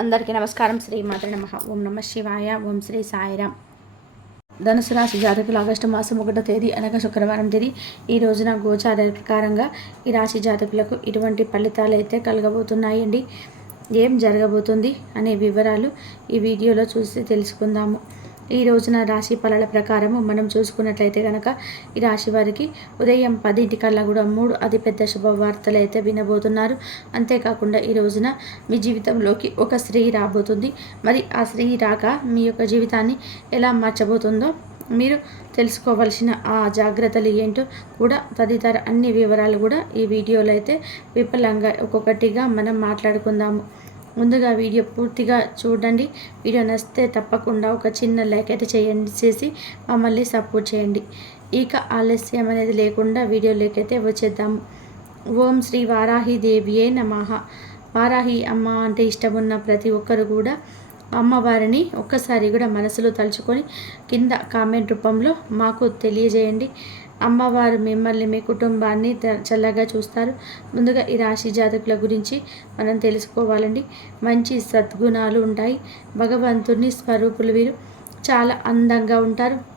అందరికీ నమస్కారం. శ్రీ మాత నమ. ఓం నమ శివాయ. ఓం శ్రీ సాయిరామ్. ధనుసు రాశి జాతకులు ఆగస్టు మాసం ఒకటో తేదీ అనగా శుక్రవారం తేదీ. ఈ రోజున గోచార ప్రకారంగా ఈ రాశి జాతకులకు ఇటువంటి ఫలితాలు అయితే కలగబోతున్నాయండి. ఏం జరగబోతుంది అనే వివరాలు ఈ వీడియోలో చూసి తెలుసుకుందాము. ఈ రోజున రాశి ఫలాల ప్రకారము మనం చూసుకున్నట్లయితే కనుక ఈ రాశి వారికి ఉదయం పదింటికల్లా కూడా మూడు అతిపెద్ద శుభవార్తలు అయితే వినబోతున్నారు. అంతేకాకుండా ఈ రోజున మీ జీవితంలోకి ఒక స్త్రీ రాబోతుంది. మరి ఆ స్త్రీ రాక మీ యొక్క జీవితాన్ని ఎలా మార్చబోతుందో మీరు తెలుసుకోవాల్సిన ఆ జాగ్రత్తలు ఏంటో కూడా తదితర అన్ని వివరాలు కూడా ఈ వీడియోలో అయితే విఫలంగా ఒక్కొక్కటిగా మనం మాట్లాడుకుందాము. ముందుగా వీడియో పూర్తిగా చూడండి. వీడియో నచ్చితే తప్పకుండా ఒక చిన్న లైక్ అయితే చేయండి చేసి మమ్మల్ని సపోర్ట్ చేయండి. ఇక ఆలస్యం అనేది లేకుండా వీడియోలోకి అయితే వచ్చేద్దాము. ఓం శ్రీ వారాహి దేవియే నమః. వారాహి అమ్మ అంటే ఇష్టమున్న ప్రతి ఒక్కరు కూడా అమ్మవారిని ఒక్కసారి కూడా మనసులో తలుచుకొని కింద కామెంట్ రూపంలో మాకు తెలియజేయండి. అమ్మవారు మిమ్మల్ని మీ కుటుంబాన్ని చల్లగా చూస్తారు. ముందుగా ఈ రాశి జాతకుల గురించి మనం తెలుసుకోవాలండి. మంచి సద్గుణాలు ఉంటాయి. భగవంతుని స్వరూపులు వీరు. చాలా అందంగా ఉంటారు.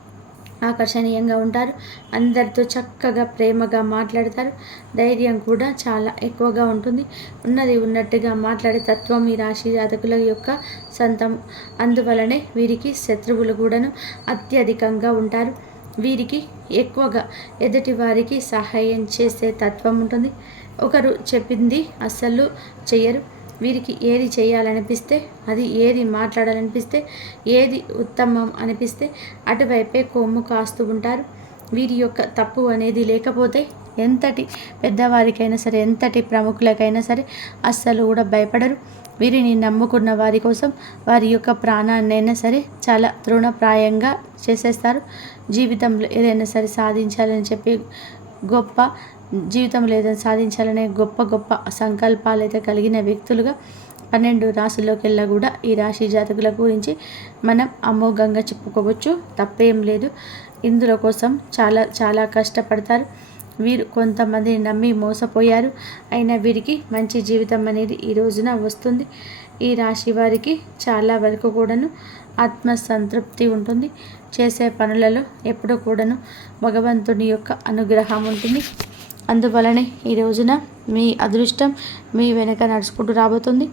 ఆకర్షణీయంగా ఉంటారు. అందరితో చక్కగా ప్రేమగా మాట్లాడతారు. ధైర్యం కూడా చాలా ఎక్కువగా ఉంటుంది. ఉన్నది ఉన్నట్టుగా మాట్లాడే తత్వం ఈ రాశి జాతకుల యొక్క సొంతం. అందువలనే వీరికి శత్రువులు కూడాను అత్యధికంగా ఉంటారు. వీరికి ఎక్కువగా ఎదుటి వారికి సహాయం చేసే తత్వం ఉంటుంది. ఒకరు చెప్పింది అస్సలు చెయ్యరు. వీరికి ఏది చేయాలనిపిస్తే అది ఏది మాట్లాడాలనిపిస్తే ఏది ఉత్తమం అనిపిస్తే అటువైపే కొమ్ము కాస్తూ ఉంటారు. వీరి యొక్క తప్పు అనేది లేకపోతే ఎంతటి పెద్దవారికైనా సరే ఎంతటి ప్రముఖులకైనా సరే అస్సలు కూడా భయపడరు. వీరిని నమ్ముకున్న వారి కోసం వారి యొక్క ప్రాణాన్నైనా సరే చాలా తృణప్రాయంగా చేసేస్తారు. జీవితంలో ఏదైనా సరే సాధించాలని చెప్పి గొప్ప జీవితంలో ఏదైనా సాధించాలనే గొప్ప గొప్ప సంకల్పాలు అయితే కలిగిన వ్యక్తులుగా పన్నెండు రాసుల్లోకెల్లా కూడా ఈ రాశి జాతకుల గురించి మనం అమోఘంగా చెప్పుకోవచ్చు. తప్పేం లేదు. ఇందులో కోసం చాలా చాలా కష్టపడతారు. వీరు కొంతమందిని నమ్మి మోసపోయారు. అయినా వీరికి మంచి జీవితం అనేది ఈ రోజున వస్తుంది. ఈ రాశి వారికి చాలా వరకు కూడాను ఆత్మ సంతృప్తి ఉంటుంది. చేసే పనులలో ఎప్పుడూ కూడాను భగవంతుని యొక్క అనుగ్రహం ఉంటుంది. అందువలనే ఈ రోజున మీ అదృష్టం మీ వెనుక నడుచుకుంటూ రాబోతుంది.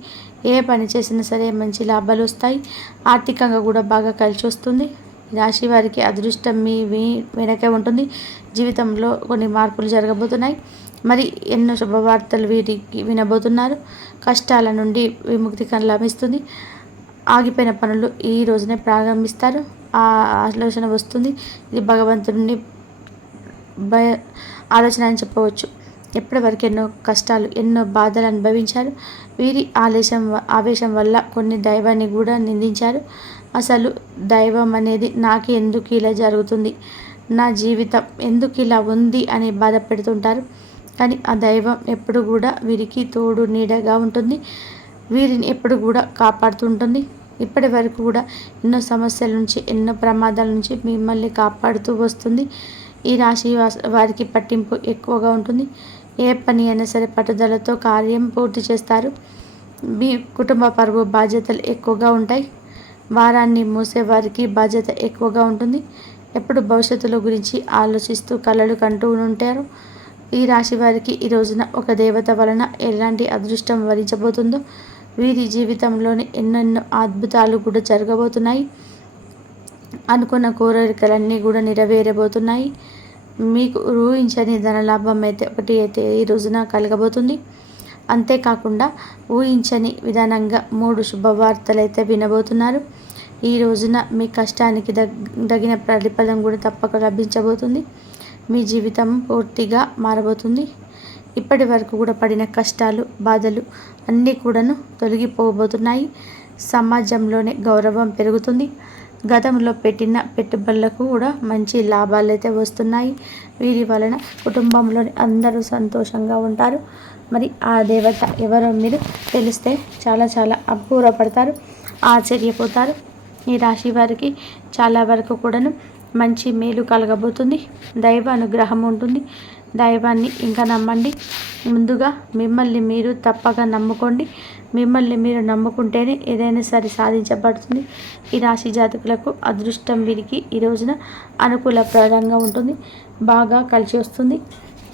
ఏ పని చేసినా సరే మంచి లాభాలు వస్తాయి. ఆర్థికంగా కూడా బాగా కలిసి వస్తుంది. రాశి వారికి అదృష్టం మీ వెనక ఉంటుంది. జీవితంలో కొన్ని మార్పులు జరగబోతున్నాయి. మరి ఎన్నో శుభవార్తలు వీరికి వినబోతున్నారు. కష్టాల నుండి విముక్తి లభిస్తుంది. ఆగిపోయిన పనులు ఈ రోజునే ప్రారంభిస్తారు. ఆ ఆలోచన వస్తుంది. ఇది భగవంతుడిని భయ ఆలోచన అని చెప్పవచ్చు. ఎప్పటివరకు ఎన్నో కష్టాలు ఎన్నో బాధలు అనుభవించారు. వీరి ఆవేశం ఆవేశం వల్ల కొన్ని దైవాన్ని కూడా నిందించారు. అసలు దైవం అనేది నాకు ఎందుకు ఇలా జరుగుతుంది? నా జీవితం ఎందుకు ఇలా ఉంది అని బాధపెడుతుంటారు కానీ ఆ దైవం ఎప్పుడు కూడా వీరికి తోడు నీడగా ఉంటుంది. వీరిని ఎప్పుడు కూడా కాపాడుతుంటుంది ఇప్పటి వరకు కూడా ఎన్నో సమస్యల నుంచి ఎన్నో ప్రమాదాల నుంచి మిమ్మల్ని కాపాడుతూ వస్తుంది. ఈ రాశి వారికి పట్టింపు ఎక్కువగా ఉంటుంది. ఏ పని అయినా సరే పట్టుదలతో కార్యం పూర్తి చేస్తారు. మీ కుటుంబ పరువు బాధ్యతలు ఎక్కువగా ఉంటాయి. వారాన్ని మూసేవారికి బాధ్యత ఎక్కువగా ఉంటుంది. ఎప్పుడు భవిష్యత్తులో గురించి ఆలోచిస్తూ కలలు కంటూ ఉంటారు. ఈ రాశి వారికి ఈ రోజున ఒక దేవత వలన ఎలాంటి అదృష్టం వరించబోతుందో వీరి జీవితంలోని ఎన్నెన్నో అద్భుతాలు కూడా జరగబోతున్నాయి. అనుకున్న కోరికలన్నీ కూడా నెరవేరబోతున్నాయి. మీకు ఊహించని ధనలాభం అయితే ఒకటి అయితే ఈ రోజున కలగబోతుంది. అంతేకాకుండా ఊహించని విధానంగా మూడు శుభవార్తలు అయితే వినబోతున్నారు. ఈ రోజున మీ కష్టానికి దగ్ తగిన ప్రతిఫలం కూడా తప్పక లభించబోతుంది. మీ జీవితం పూర్తిగా మారబోతుంది. ఇప్పటి వరకు కూడా పడిన కష్టాలు బాధలు అన్నీ కూడాను తొలగిపోబోతున్నాయి. సమాజంలోనే గౌరవం పెరుగుతుంది. గతంలో పెట్టిన పెట్టుబడులకు కూడా మంచి లాభాలు అయితే వస్తున్నాయి. వీరి వలన కుటుంబంలోని అందరూ సంతోషంగా ఉంటారు. మరి ఆ దేవత ఎవరో మీరు తెలిస్తే చాలా చాలా అపూర్వపడతారు ఆశ్చర్యపోతారు. ఈ రాశి వారికి చాలా వరకు కూడాను మంచి మేలు కలగబోతుంది. దైవ అనుగ్రహం ఉంటుంది. దైవాన్ని ఇంకా నమ్మండి. ముందుగా మిమ్మల్ని మీరు తప్పగా నమ్ముకోండి. మిమ్మల్ని మీరు నమ్ముకుంటేనే ఏదైనా సరే సాధించబడుతుంది. ఈ రాశి జాతకులకు అదృష్టం వీరికి ఈ రోజున అనుకూలప్రదంగా ఉంటుంది. బాగా కలిసి వస్తుంది.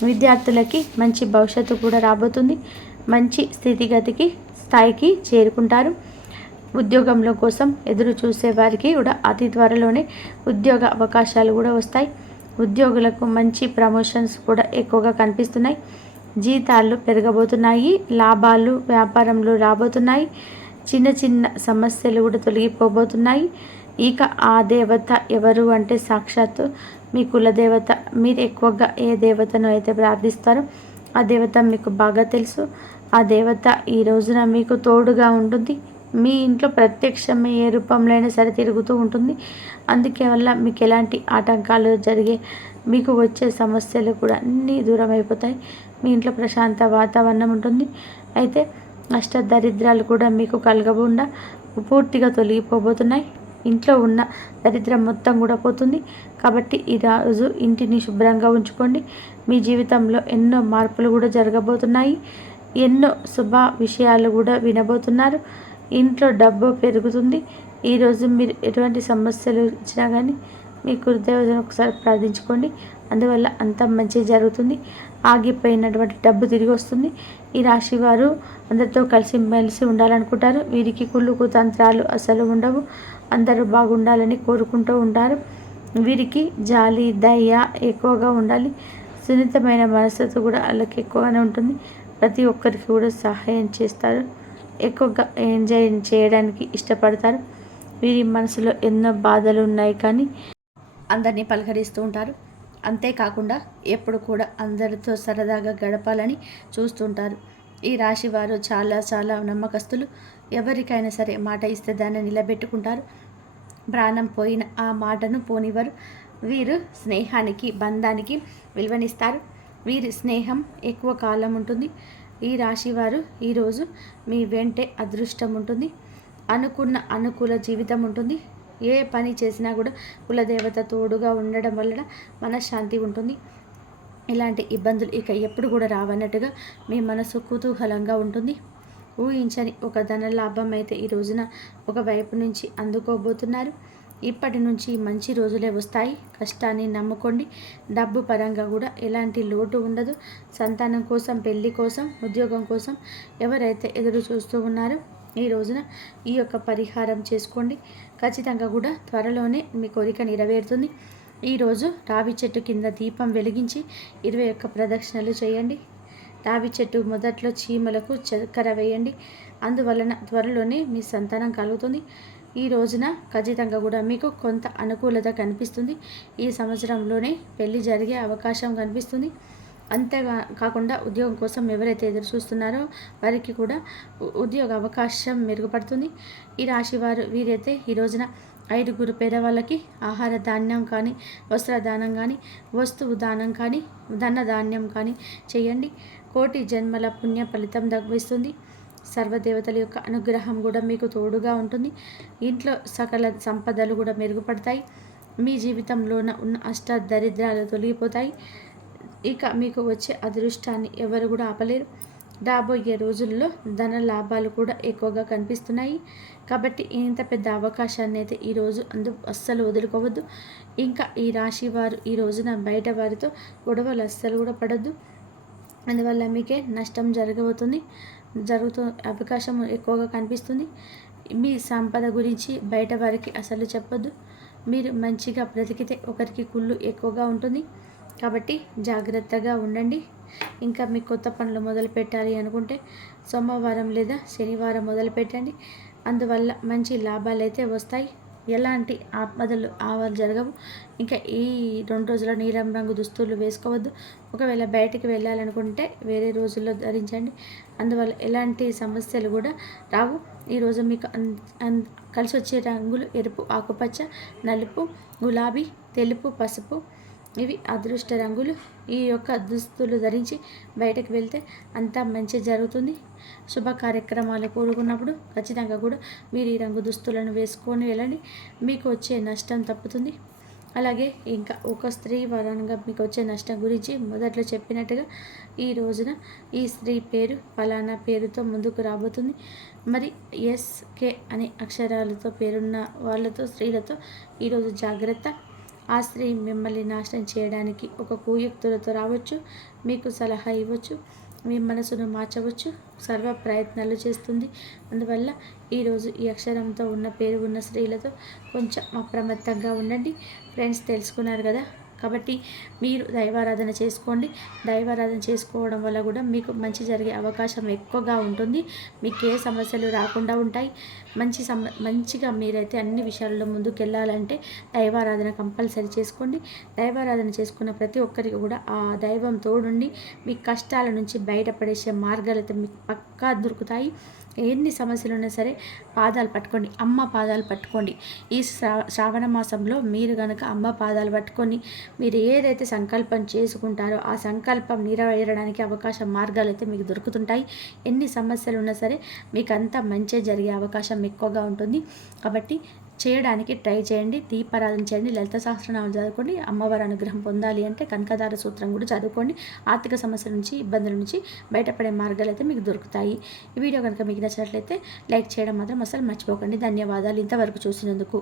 విద్యార్థులకి మంచి భవిష్యత్తు కూడా రాబోతుంది. మంచి స్థితిగతికి స్థాయికి చేరుకుంటారు. ఉద్యోగంలో కోసం ఎదురు చూసే వారికి కూడా అతి త్వరలోనే ఉద్యోగ అవకాశాలు కూడా వస్తాయి. ఉద్యోగులకు మంచి ప్రమోషన్స్ కూడా ఎక్కువగా కనిపిస్తున్నాయి. జీతాలు పెరగబోతున్నాయి. లాభాలు వ్యాపారంలో రాబోతున్నాయి. చిన్న చిన్న సమస్యలు కూడా తొలగిపోబోతున్నాయి. ఇక ఆ దేవత ఎవరు అంటే సాక్షాత్తు మీ కులదేవత. మీరు ఎక్కువగా ఏ దేవతను అయితే ప్రార్థిస్తారో ఆ దేవత మీకు బాగా తెలుసు. ఆ దేవత ఈ రోజున మీకు తోడుగా ఉంటుంది. మీ ఇంట్లో ప్రత్యక్షమే ఏ రూపంలో అయినా సరే తిరుగుతూ ఉంటుంది. అందుకే వల్ల మీకు ఎలాంటి ఆటంకాలు జరిగే మీకు వచ్చే సమస్యలు కూడా అన్నీ దూరం అయిపోతాయి. మీ ఇంట్లో ప్రశాంత వాతావరణం ఉంటుంది. అయితే అష్ట దరిద్రాలు కూడా మీకు కలగకుండా పూర్తిగా తొలగిపోబోతున్నాయి. ఇంట్లో ఉన్న దరిద్రం మొత్తం కూడా పోతుంది. కాబట్టి ఈరోజు ఇంటిని శుభ్రంగా ఉంచుకోండి. మీ జీవితంలో ఎన్నో మార్పులు కూడా జరగబోతున్నాయి. ఎన్నో శుభ విషయాలు కూడా వినబోతున్నారు. ఇంట్లో డబ్బు పెరుగుతుంది. ఈరోజు మీరు ఎటువంటి సమస్యలు వచ్చినా కానీ మీ కురుదేవతను ఒకసారి ప్రార్థించుకోండి. అందువల్ల అంత మంచి జరుగుతుంది. ఆగిపోయినటువంటి డబ్బు తిరిగి వస్తుంది. ఈ రాశి వారు అందరితో కలిసి మెలిసి ఉండాలనుకుంటారు. వీరికి కుళ్ళు కుతంత్రాలు అసలు ఉండవు. అందరూ బాగుండాలని కోరుకుంటూ ఉంటారు. వీరికి జాలి దయ ఎక్కువగా ఉండాలి. సున్నితమైన మనసుతో కూడా వాళ్ళకి ఎక్కువగానే ఉంటుంది. ప్రతి ఒక్కరికి కూడా సహాయం చేస్తారు. ఎక్కువగా ఎంజాయ్ చేయడానికి ఇష్టపడతారు. వీరి మనసులో ఎన్నో బాధలు ఉన్నాయి కానీ అందరినీ పలకరిస్తూ ఉంటారు. అంతేకాకుండా ఎప్పుడు కూడా అందరితో సరదాగా గడపాలని చూస్తుంటారు. ఈ రాశి వారు చాలా చాలా నమ్మకస్తులు. ఎవరికైనా సరే మాట ఇస్తే దాన్ని నిలబెట్టుకుంటారు. ప్రాణం పోయిన ఆ మాటను పోనివారు వీరు స్నేహానికి బంధానికి విలువనిస్తారు. వీరి స్నేహం ఎక్కువ కాలం ఉంటుంది. ఈ రాశివారు ఈరోజు మీ వెంటే అదృష్టం ఉంటుంది. అనుకున్న అనుకూల జీవితం ఉంటుంది. ఏ పని చేసినా కూడా కులదేవత తోడుగా ఉండడం వలన మనశ్శాంతి ఉంటుంది. ఇలాంటి ఇబ్బందులు ఇక ఎప్పుడు కూడా రావన్నట్టుగా మీ మనసు కుతూహలంగా ఉంటుంది. ఊహించని ఒక ధన లాభం అయితే ఈ రోజున ఒక వైపు నుంచి అందుకోబోతున్నారు. ఇప్పటి నుంచి మంచి రోజులే వస్తాయి. కష్టాన్ని నమ్ముకోండి. డబ్బు పరంగా కూడా ఎలాంటి లోటు ఉండదు. సంతానం కోసం పెళ్ళి కోసం ఉద్యోగం కోసం ఎవరైతే ఎదురు చూస్తూ ఉన్నారో ఈ రోజున ఈ యొక్క పరిహారం చేసుకోండి. ఖచ్చితంగా కూడా త్వరలోనే మీ కోరిక నెరవేరుతుంది. ఈరోజు రావి చెట్టు కింద దీపం వెలిగించి ఇరవై ఒక్క ప్రదక్షిణలు చేయండి. రావి చెట్టు మొదట్లో చీమలకు చక్కెర వేయండి. అందువలన త్వరలోనే మీ సంతానం కలుగుతుంది. ఈ రోజున ఖచ్చితంగా కూడా మీకు కొంత అనుకూలత కనిపిస్తుంది. ఈ సంవత్సరంలోనే పెళ్ళి జరిగే అవకాశం కనిపిస్తుంది. అంతేగా కాకుండా ఉద్యోగం కోసం ఎవరైతే ఎదురు చూస్తున్నారో వారికి కూడా ఉద్యోగ అవకాశం మెరుగుపడుతుంది. ఈ రాశి వారు వీరైతే ఈ రోజున ఐదుగురు పేదవాళ్ళకి ఆహార ధాన్యం కానీ వస్త్రదానం కానీ వస్తువు దానం కానీ ధన ధాన్యం కానీ చేయండి. కోటి జన్మల పుణ్య ఫలితం దగ్గిస్తుంది సర్వదేవతల యొక్క అనుగ్రహం కూడా మీకు తోడుగా ఉంటుంది. ఇంట్లో సకల సంపదలు కూడా మెరుగుపడతాయి. మీ జీవితంలోన ఉన్న అష్ట దరిద్రాలు తొలగిపోతాయి. ఇక మీకు వచ్చే అదృష్టాన్ని ఎవరు కూడా ఆపలేరు. రాబోయే రోజుల్లో ధన లాభాలు కూడా ఎక్కువగా కనిపిస్తున్నాయి. కాబట్టి ఇంత పెద్ద అవకాశాన్ని అయితే ఈరోజు అందు అస్సలు వదులుకోవద్దు. ఇంకా ఈ రాశి వారు ఈ రోజున బయట వారితో గొడవలు అస్సలు కూడా పడద్దు. అందువల్ల మీకే నష్టం జరగబోతుంది. జరుగుతూ అవకాశం ఎక్కువగా కనిపిస్తుంది. మీ సంపద గురించి బయట వారికి అసలు చెప్పొద్దు. మీరు మంచిగా బ్రతికితే ఒకరికి కుళ్ళు ఎక్కువగా ఉంటుంది. కాబట్టి జాగ్రత్తగా ఉండండి. ఇంకా మీ కొత్త పనులు మొదలు పెట్టాలి అనుకుంటే సోమవారం లేదా శనివారం మొదలు పెట్టండి. అందువల్ల మంచి లాభాలు అయితే వస్తాయి. ఎలాంటి ఆపదలు ఆవాలు జరగవు. ఇంకా ఈ రెండు రోజుల నీలం రంగు దుస్తులు వేసుకోవద్దు. ఒకవేళ బయటికి వెళ్ళాలనుకుంటే వేరే రోజుల్లో ధరించండి. అందువల్ల ఎలాంటి సమస్యలు కూడా రావు. ఈరోజు మీకు కలిసి వచ్చే రంగులు ఎరుపు ఆకుపచ్చ నలుపు గులాబీ తెలుపు పసుపు ఇవి అదృష్ట రంగులు. ఈ యొక్క దుస్తులు ధరించి బయటకు వెళ్తే అంతా మంచి జరుగుతుంది. శుభ కార్యక్రమాలు కూడుకున్నప్పుడు ఖచ్చితంగా కూడా మీరు ఈ రంగు దుస్తులను వేసుకొని వెళ్ళండి. మీకు వచ్చే నష్టం తప్పుతుంది. అలాగే ఇంకా ఒక స్త్రీ వరంగా మీకు వచ్చే నష్టం గురించి మొదట్లో చెప్పినట్టుగా ఈ రోజున ఈ స్త్రీ పేరు ఫలానా పేరుతో ముందుకు రాబోతుంది. మరి ఎస్ కే అనే అక్షరాలతో పేరున్న వాళ్ళతో స్త్రీలతో ఈరోజు జాగ్రత్త. ఆ స్త్రీ మిమ్మల్ని నాశనం చేయడానికి ఒక కుయుక్తులతో రావచ్చు మీకు సలహా ఇవ్వచ్చు మీ మనసును మార్చవచ్చు సర్వ ప్రయత్నాలు చేస్తుంది. అందువల్ల ఈరోజు ఈ అక్షరంతో ఉన్న పేరు ఉన్న స్త్రీలతో కొంచెం అప్రమత్తంగా ఉండండి. ఫ్రెండ్స్ తెలుసుకున్నారు కదా? కాబట్టి మీరు దైవారాధన చేసుకోండి. దైవారాధన చేసుకోవడం వల్ల కూడా మీకు మంచి జరిగే అవకాశం ఎక్కువగా ఉంటుంది. మీకు ఏ సమస్యలు రాకుండా ఉంటాయి. మంచి సమ మంచిగా మీరైతే అన్ని విషయాల్లో ముందుకెళ్ళాలంటే దైవారాధన కంపల్సరీ చేసుకోండి. దైవారాధన చేసుకున్న ప్రతి ఒక్కరికి కూడా ఆ దైవం తోడుండి మీ కష్టాల నుంచి బయటపడేసే మార్గాలు అయితే మీకు పక్కా దొరుకుతాయి. ఎన్ని సమస్యలు ఉన్నా సరే పాదాలు పట్టుకోండి. అమ్మ పాదాలు పట్టుకోండి. ఈ శ్రావణ మాసంలో మీరు కనుక అమ్మ పాదాలు పట్టుకొని మీరు ఏదైతే సంకల్పం చేసుకుంటారో ఆ సంకల్పం నెరవేరడానికి అవకాశం మార్గాలు అయితే మీకు దొరుకుతుంటాయి. ఎన్ని సమస్యలు ఉన్నా సరే మీకు అంతా మంచి జరిగే అవకాశం ఎక్కువగా ఉంటుంది. కాబట్టి చేయడానికి ట్రై చేయండి. దీపారాధన చేయండి. లలిత సహస్రనామం చదువుకోండి. అమ్మవారి అనుగ్రహం పొందాలి అంటే కనకదార సూత్రం కూడా చదువుకోండి. ఆర్థిక సమస్యల నుంచి ఇబ్బందుల నుంచి బయటపడే మార్గాలు అయితే మీకు దొరుకుతాయి. ఈ వీడియో కనుక మీకు నచ్చినట్లయితే లైక్ చేయడం మాత్రం అసలు మర్చిపోకండి. ధన్యవాదాలు ఇంతవరకు చూసినందుకు.